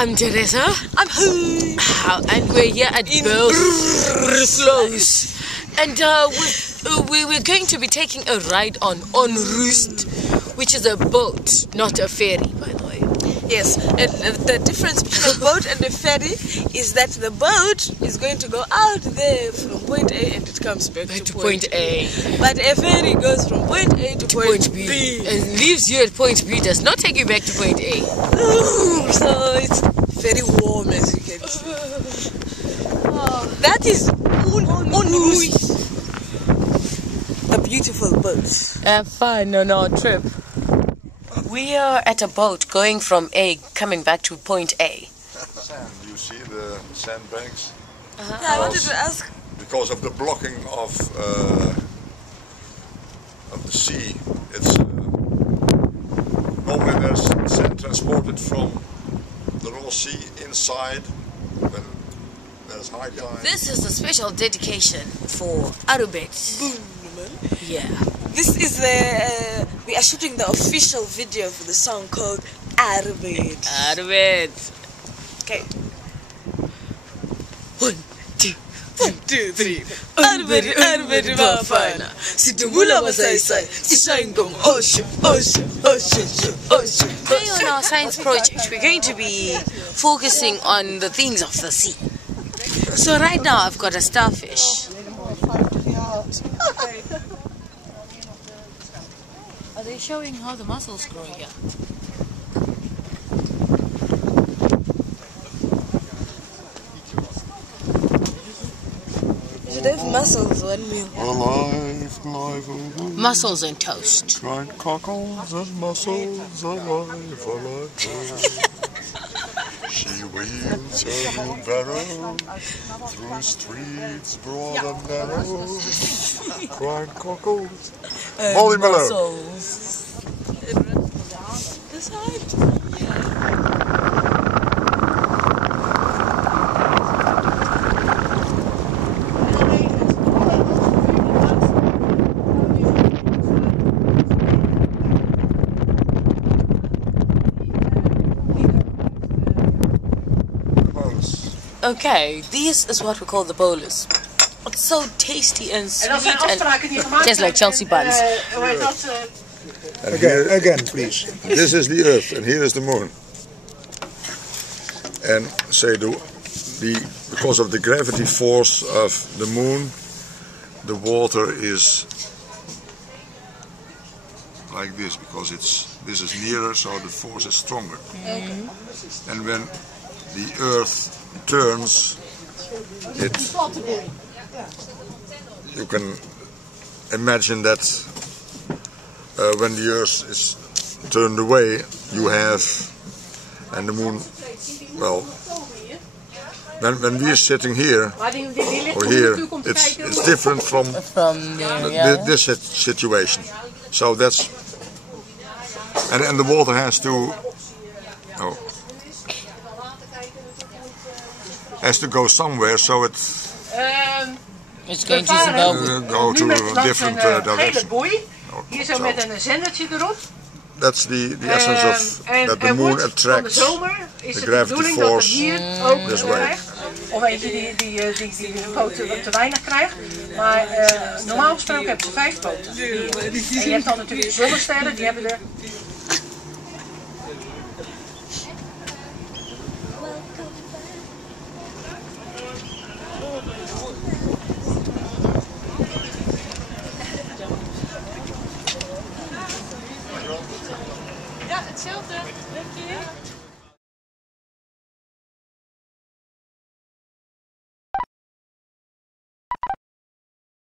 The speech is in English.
I'm Teresa. I'm Hoo. And we're here at Bell's Close. And we're going to be taking a ride on Roost, which is a boat, not a ferry, by the way. Yes, and the difference between a boat and a ferry is that the boat is going to go out there from point A and it comes back to point A. But a ferry goes from point A to point B. And leaves you at point B, does not take you back to point A. So it's very warm, as you can see. That is Roost, a beautiful boat. Have fun on our trip. We are at a boat going from A, coming back to point A. Sand, you see the sandbanks? Yeah, I wanted to ask. Because of the blocking of the sea, it's normally there's sand transported from the raw sea inside when there's high tide. This is a special dedication for Arubet. Yeah. This is we are shooting the official video for the song called Arubet. Arubet. Okay. 1, 2, 3. Arubet Bafana. Situmula Masaisai. Sishangong Ocean. Today on our science project, we're going to be focusing on the things of the sea. So right now I've got a starfish. Are they showing how the mussels grow here? You should have mussels, 1 meal. Alive, Mussels and toast. Grind cockles and mussels, alive. She wheels her wheelbarrow through streets broad and narrow. Grind cockles. Molly Mellow. This side. Okay, this is what we call the bolus. It's so tasty and sweet and tastes like Chelsea buns. Again, please. This is the Earth, and here is the Moon. And say because of the gravity force of the Moon, the water is like this because this is nearer, so the force is stronger. And when the Earth turns, you can imagine that when the Earth is turned away, you have, and the Moon, well, when we are sitting here or here, it's different from this situation. So that's, and the water has to. Has to go somewhere, so it's going to Zimbabwe. Go to a different direction. Hier zo met een zendertje erop. That's the essence of that the moon attracts the gravity force this way. Of eentje die poten wat te weinig krijgt. Maar normaal gesproken hebben ze 5 poten. En je hebt dan natuurlijk de zonnesterren, die hebben er. Ja, hetzelfde. Dank je.